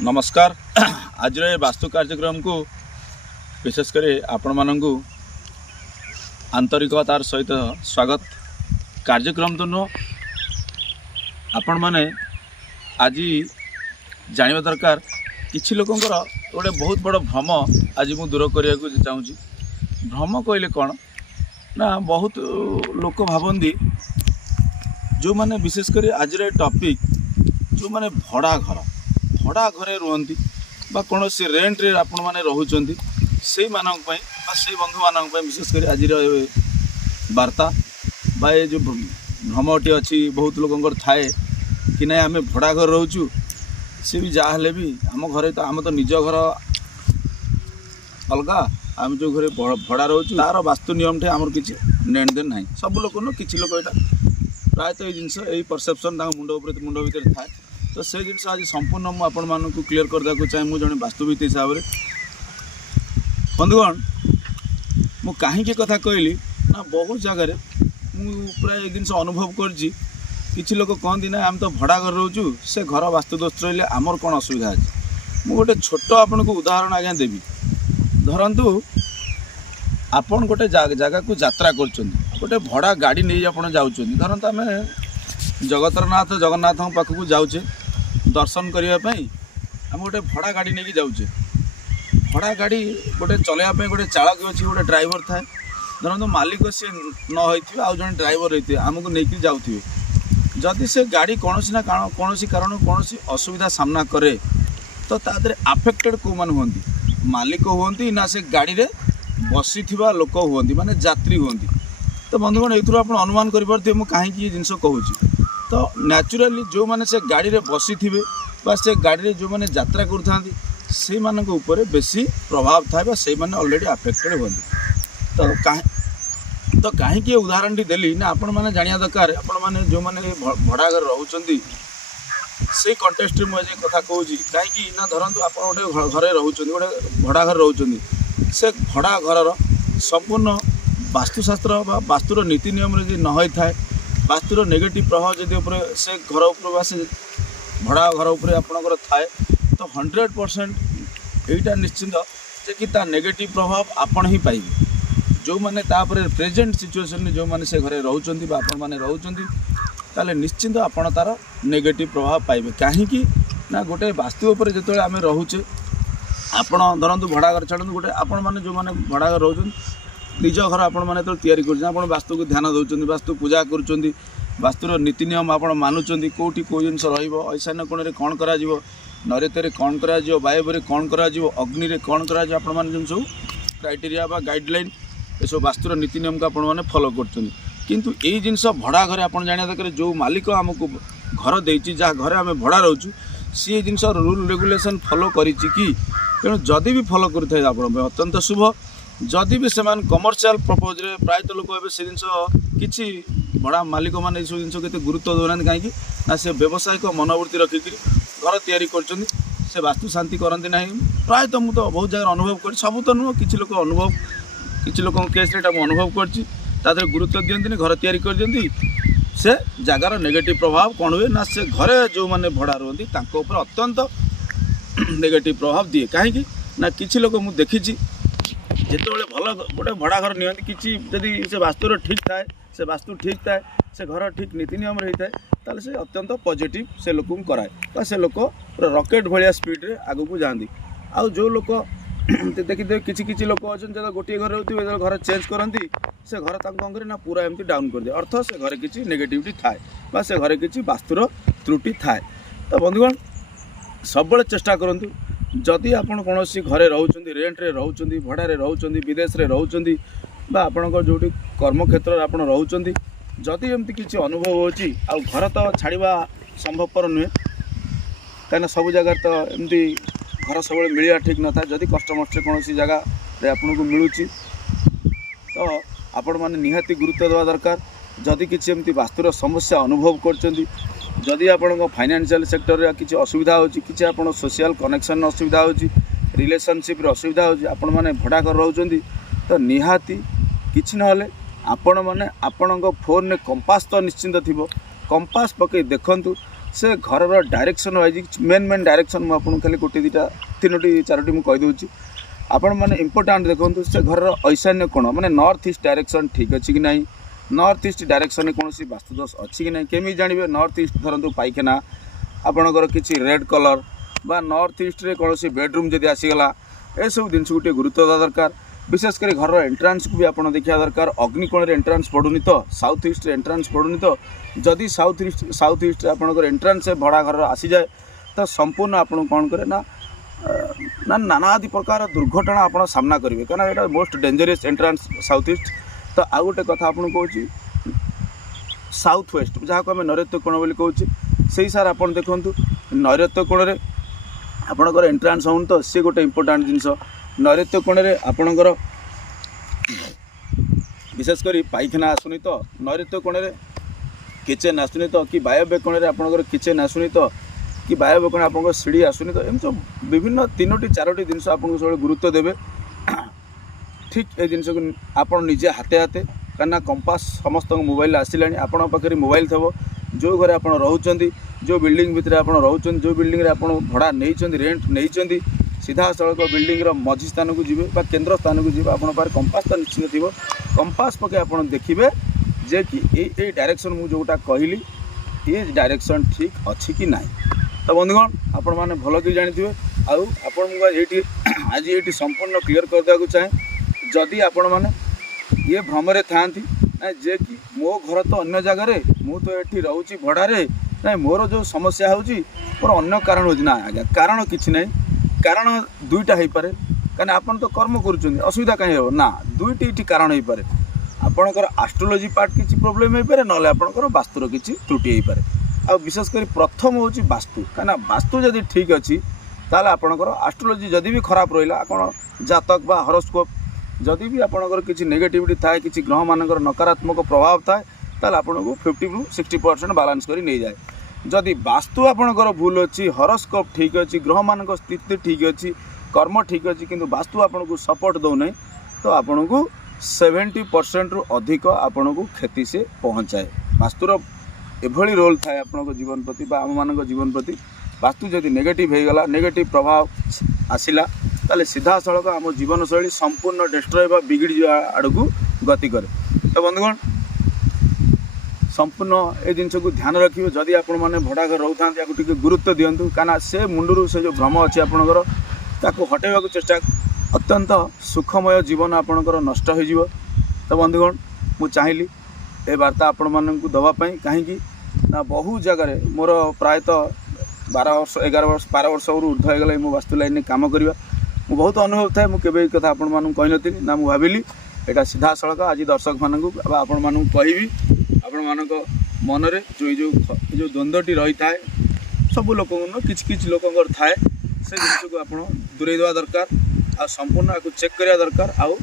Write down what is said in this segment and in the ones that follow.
नमस्कार। आज वास्तु कार्यक्रम को विशेषकर आपण मानू आंतरिकतार सहित स्वागत। कार्यक्रम तो नुह आपण मैंने आज जाना दरकार किसी लोकंर गोटे बहुत बड़ भ्रम आज मुझे दूर करने को चाहूँगी। भ्रम कहले कौन ना बहुत लोक भावती जो मैंने विशेषकर आज टॉपिक जो मैंने भड़ा भड़ा घरे रुहंती बा कौन सी रेंट रे आपण मैंने रोचंती से मानक से बंधु मानक विशेषकर आज वार्ता बा ये जो भ्रमटी अच्छी बहुत लोक थाए कि ना आम भड़ा घर रोचु सी भी जहाँ हेले भी आम घरे तो आम तो निज घर अलग आम जो घरे भड़ा रोचु तार वास्तु नियम टे आमर किसी लेन देन ना सब लोग न कि लोग यहाँ प्रायतः ये जिनस यही परसेप्शन मुंड भर थाए तो से जिन आज संपूर्ण मुझे आपण मानक क्लीयर करदेक चाहे मुझे जड़े वास्तुविद हिसाब से बंधुगण मु कहीं कथा कहली ना बहुत जगार प्राय एक जिन अनुभव करछि किछि लोक कहती ना आम तो भड़ा घर रोचु से घर वास्तुदोष रही आमर कौन असुविधा अच्छे। मुझे गोटे छोट आपन को उदाहरण आज्ञा देवी। धरतु आपन गोटे जगह को यात्रा कर गोटे भड़ा गाड़ी नहीं आपड़ जाऊँ धरत आम जगतरनाथ जगन्नाथ पाखक जाऊे दर्शन करने आम गोटे भड़ा गाड़ी नहीं जाऊे। भड़ा गाड़ी गोटे चलवाई गोटे चालक अच्छी गोटे ड्राइवर थाए धरतु मालिक सी न होती आउ जन ड्राइवर होते आमको लेकिन जाऊे जदि से गाड़ी कौन ना कौन कारण कौन असुविधा सामना करे तो तादरे आफेक्टेड कौ मान हूँ मालिक हूँ ना से गाड़ी रे बसी लोक हूँ माने यात्री हूँ। तो बंधुगण ये आप अनुमान करें मुझे कहीं जिन कहूँ तो न्याचुराली जो मैंने से गाड़ी रे बसी थे से गाड़ी रे जो मैंने यात्रा कर से मानक ऊपर बेसी प्रभाव थाए से मैंने ऑलरेडी अफेक्टेड हूँ। तो कहीं उदाहरण टी देली ना आपण मैंने जाना दरकार आपण मैंने जो मैंने भड़ा घर रोचंती से कंटेस्ट मुझे कथा कहूँ कहीं ना धरतु आप गोटे घरे रोच गोटे भड़ा घर रोचंती से भड़ा घर संपूर्ण वास्तुशास्त्र वास्तुर नीति नियम न होता है वास्तुर नेगेटिव प्रभाव जदि से घर उपर से भड़ा घर उपर आपणकर थाए तो 100% यहीटा निश्चिंत कि ता नेगेटिव प्रभाव आपण ही पाइबे जो मैंने प्रेजेंट सिचुएशन जो मैंने से घरे रोचंती आपण मैंने रोचंती ताले निश्चिंत आपण तार नेगेटिव प्रभाव पाइबे। कहीं ना गोटे वास्तु उपर जो आम रोचे आपण धरतु भड़ा घर छाड़ू गोटे आपण मैंने जो मैंने भड़ा घर रोच निज घर आपण मैंने तो तैयारी कर वास्तु को ध्यान दौरान वास्तु पूजा कर वास्तुर नीति नियम आप मानुंट कौटी कौ जिन ईशान्य कोण में कौन कर नैऋत्य कौन कर वायव्य कौन कर अग्नि में कौन कर जो सब क्राइटेरिया गाइडलाइन ये सब वास्तुर नीति नियम को आपने फॉलो किंतु यही जिनस भड़ा घरे आप जाना दरकार जो मालिक आमको घर देती जहाँ घरे आम भड़ा रोचु सी जिनस रूल रेगुलेशन फॉलो करी तेणु जदि भी फॉलो करें अत्यंत शुभ जदि भी से कमर्शियल प्रपोज रे प्रायतः लोक ए से जिन कि भड़ा मालिक मैंने सब जिन के गुरुत्व दौना कहीं ना से व्यावसायिक मनोवृत्ति रखिक घर तैयारी कर से वास्तु शांति करती ना प्रायतः मुझे तो बहुत जगह अनुभव कर सब तो नुह कि लोक अनुभव किसी लोक केस अनुभव कर गुरुत्व दिखती घर तैयारी कर दिखती से जगार नेगेटिव प्रभाव कौन हुए ना से घरे जो मैंने भड़ा रुहति अत्यंत नेगेटिव प्रभाव दिए कहीं ना किसी लोक मुझे देखी जिते भल गोटे भड़ा घर नियंती कि जदि से वास्तुर ठीक थाए से वास्तु ठीक थाए से घर ठीक नीति नियम रही है ताले से अत्यंत पॉजिटिव से लोक कराए से लोक रॉकेट भाया स्पीड रे आगू को जाती आउ जो लोक देखिए किसी लोक अच्छा गोटे घर रोते घर चेंज करती से घर तक ना पूरा एमती डाउन कर दिए अर्थ से घरे किसी नेगेटिविटी थाए से घरे किसी वास्तुर त्रुटि थाए। तो बंधुगण सब चेष्टा करूँ जदि आपण कौन घरे रोचंती रेंट रे रोचंती भड़ा रे रोचंती विदेश रे रोचंती बा आपणकर जोटी कर्म क्षेत्र आपण रोचंती जदि एमती किसी अनुभव होची आ घर तो छाड़वा संभवपर नुहे कहीं सब जगह तो एमती घर सब मिलवा ठीक न था जदि कष्टमष्ट कौन जगह आपन को मिलूँ तो आपण मैंने निहाती गुरुत्व देवा दरकार जदि किसी एमती वास्तुर समस्या अनुभव कर जदि आपण फाइनेंशियल सेक्टर रे किसी असुविधा होची किसी आपण सोशल कनेक्शन असुविधा होची रिलेशनशिप रे असुविधा होची आपण माने भड़ा कर रहउचंदी तो निहाती किछि नहले आपण माने आपण फोन ने कंपास तो निश्चिंत थिबो कंपास पके देखंतु से घर डायरेक्शन वाइज मेन डायरेक्शन मुझे आपको खाली गोटे दुटा तीनोटी चारोटी मुझे कहीदे आपण मैंने इम्पोर्टाट देखो से घर ईशान्य कोण माने नॉर्थ ईस्ट डायरेक्शन ठीक अच्छी कि नहीं नॉर्थ ईस्ट डायरेक्शन कौन वास्तुदोष अच्छी कि नहीं केमी जानवे नॉर्थ ईस्ट धरतु पाइखाना आपणकर किसी रेड कलर बा नॉर्थ ईस्ट रे कौन बेडरूम जदि आसीगला ए सब जिन गोटे गुरुत्व देवा दरकार विशेषकर घर एंट्रांस को भी आप देखा दरकार अग्निकोण एंट्रांस पड़ूनी तो साउथ ईस्ट एंट्रांस पड़ूनी तो जदि साउथ ईस्ट आपणकर एंट्रांस भड़ा घर आसी जाए तो संपूर्ण आपन कौन करे ना ना नानादि प्रकार दुर्घटना आप सामना करेंगे कहना यहाँ most dangerous entrance south east तो आउ गोटे कथा आपको कहूँ साउथ वेस्ट जहाँ को आम नैऋत्य कोण बोली कहूँ से सार आप देखूँ नैऋत्य कोण में आपणकर एंट्रांस हो तो सी गोटे इम्पोर्टाट जिनस नैऋत्य कोण में आपणकर विशेषकर पाइखाना आसुनी तो नैऋत्य कोण में किचेन आसुनी तो कि वायव्य कोण में आपणकर किचेन आसुनी तो कि वायव्य कोण आपको सीढ़ी आसुनी तो एम सब विभिन्न तीनोटी चारोटी जिनस आपको सब गुरुत्व देवे ठीक ये जिनस को आप निजे हाथे हाथे कहीं कंपास समस्त मोबाइल आसला आपण पाखे मोबाइल थो जो घर आप रोच जो बिल्डिंग भितर आप रोच जो बिल्डिंग आप भड़ा नहीं रेंट नहीं सीधा सड़क बिल्डिंग मझी स्थान को जी केन्द्र स्थान को जी आप कंपास तो निश्चित थी कंपास पके आप देखिए जे कि ये डायरेक्शन मुझे जोटा कहली ये डायरेक्शन ठीक अच्छी कि ना तो बंधुगण आपण मैंने भल कि जानते ये आज ये संपूर्ण क्लीयर करदेक चाहे जदि आपण मैंने ये भ्रमरे था जे कि मो घर तो अन्य जगार मु तो ये रोचे भड़ारे ना मोर जो समस्या होची मोर अन्य कारण हो ना आज्ञा कारण किसी ना कारण दुईटा हो पारे कहीं आपन तो कर्म कर असुविधा कहीं हो ना दुईटी कारण हो पारे आपणकर एस्ट्रोलॉजी पार्ट किसी प्रोब्लेम हो पारे ना आपणकर वास्तुर किसी त्रुटि हो पारे आ विशेषकर प्रथम हूँ वास्तु कहीं वास्तु जदि ठीक अच्छी ताले आपणकर एस्ट्रोलॉजी जदि भी खराब रहा आप जातक बा हॉरोस्कोप जदि भी आपणकर किसी नेगेटिविटी थाए किसी ग्रह मानकर नकारात्मक प्रभाव थाए ताले आपको 50 ରୁ 60% बालांस कर नहीं जाए जदि वास्तु आपणकर भूल अच्छी हॉरोस्कोप ठीक अच्छी ग्रह मान स्थिति ठीक अच्छी कर्म ठीक अच्छी किंतु वास्तु आपको सपोर्ट दौना तो आपन को 70% रु अधिक आपन को क्षति से पहुँचाए वास्तुर एभली रोल थाए आपन जीवन प्रति आम मान जीवन प्रति वास्तु जदि नेगेटिव हो गला नेगेटिव प्रभाव आसला ताले सीधा सड़क आम जीवन शैली संपूर्ण डिस्ट्रॉय बिगड़ जा आड़ को गति करे तो बंधुगण संपूर्ण ए जिनस को ध्यान रखिए जदि आपण मैंने भड़ा घर रोता या गुरुत्व दिंतु कहीं से मुंडू से जो भ्रम अच्छी आपणकर ताको हटेवा चेष्टा अत्यंत सुखमय जीवन आपणकर नष्ट हो तो बंधुगण मु चाहिए ए वार्ता आपण मानक दवापाई कहीं ना बहु जगार मोर प्रायतः 12 वर्ष 11 वर्ष 12 वर्ष ऊर्ध्व हो गला मो वास्तु लाइन काम करवा मु बहुत अनुभव थाए मुझे केवे कथा आपण मानक कही ना मुझे भाविली यहाँ सीधा सड़क आज दर्शक मानक आपण मानक कहबी आपण मानक मनरे जो द्वंद्वटी रही थाए सब लोक किसी लोक थाए से जिन को आप दूरे देवा दरकार आ संपूर्ण आपको चेक करा दरकार आउ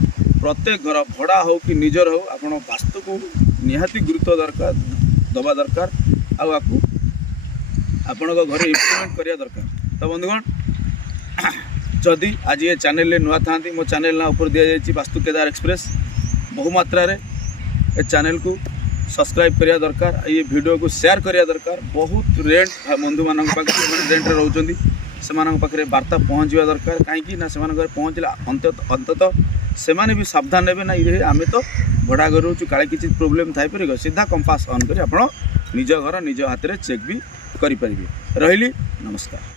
प्रत्येक घर भड़ा हो कि निजर हो आप वास्तु को निहाती गुरुत्व दरकार दबा दरकार आपको आपण घर इम्प्लीमेंट करिया दरकार तो बंधुगण जदि आज ये चैनल रे नुआ था मो चैनल ना ऊपर दिया जाए वास्तु केदार एक्सप्रेस बहुमात्रा ये चैनल को सब्सक्राइब करिया दरकार ये वीडियो को शेयर करिया दरकार बहुत रेंट बंधु मान रेंट रोचे से पाखे वार्ता पहुँचवा दरकार कहीं ना से पहुँचला अंततः से भी सावधान ने ना ये आम तो भड़ा घर रोचु काले किसी प्रोब्लेम थाईपर सीधा कंपास ऑन कर निज घर निज हाथ में चेक भी करें रही नमस्कार।